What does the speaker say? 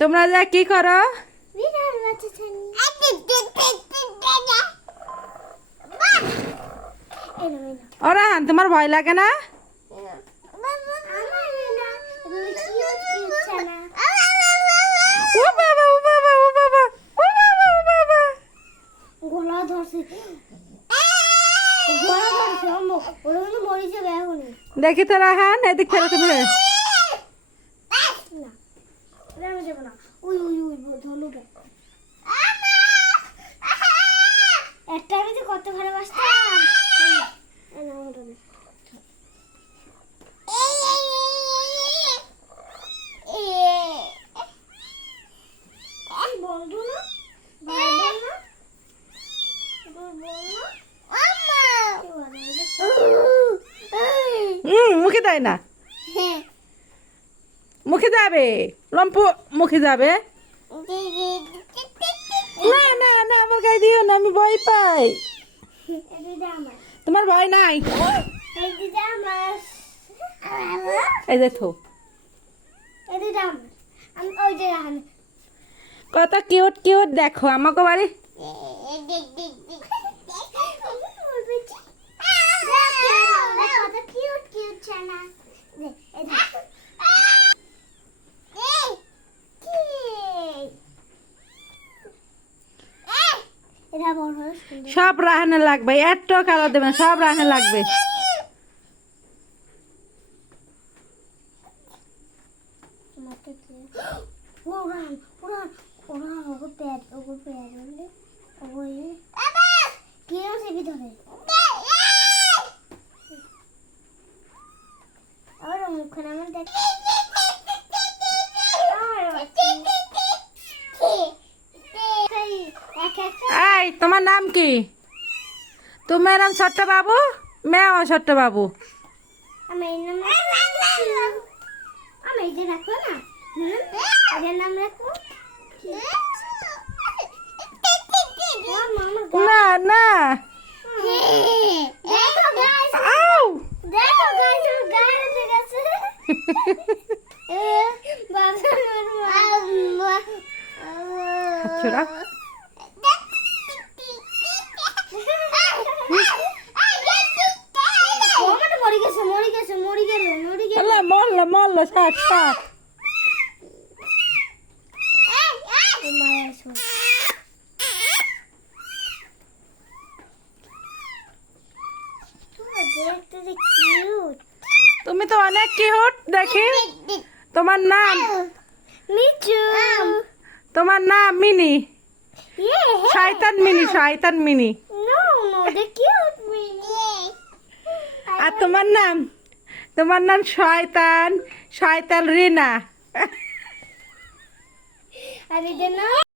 তোমরা যা কি করো? ওরাহান, তোমার ভয় লাগে না? ও বাবা, ও বাবা, ও বাবা, ও বাবা, ও বাবা, গলা ধরছে, গলা ধরছে, ওরা কিন্তু মরে যাবে এখন। দেখি তো রাহান, এদিক ফেরো তুমি। না, আমি যাবো না। ওই ওই ওই ধনুটা একটা আমি তো কত ভালোবাসতাম। না, ওটা না। বন্ধু না, ভাই বোন না, তোর বোন না। মুখে দেয় না, হ্যাঁ, মুখে যাবে, লম্পু মুখে যাবে। না না না, আমার গায়ে দিও না, আমি ভয় পাই। এটা আমার, তোমার ভয় নাই? এটা আমার, এই দেখো এটা আমার। আমি ওই যে রাখি। কত কিউট কিউট দেখো আমাকে বাড়ি। সব রাহানে লাগবে, এত কালার দেবেন, সব রাহানে লাগবে। মুখখানে আমার দেখ। এই তোমার নাম কি? তোমার নাম ছোট্ট বাবু, মেয়েও ছোট্ট বাবু। আমি এই নাম আমি এই যে রাখবো না, এটার নাম রাখবো না না, আউ দেখো গাইস, গায়ে উঠে গেছে। ছোড়া মরে গেছে, মরে গেছে, মরে গেল, মরে গেল। আল্লাহ, মরলো মরলো, থাক থাক। দেখতে যে কিউট। তুমি তো অনেক কিউট দেখি। তোমার নাম? মিচু। তোমার নাম মিনি, Yeah. শয়তান মিনি, শয়তান mini. No, no, the cute mini. আর তোমার নাম? তোমার নাম শয়তান, শয়তান রিনা। I didn't know.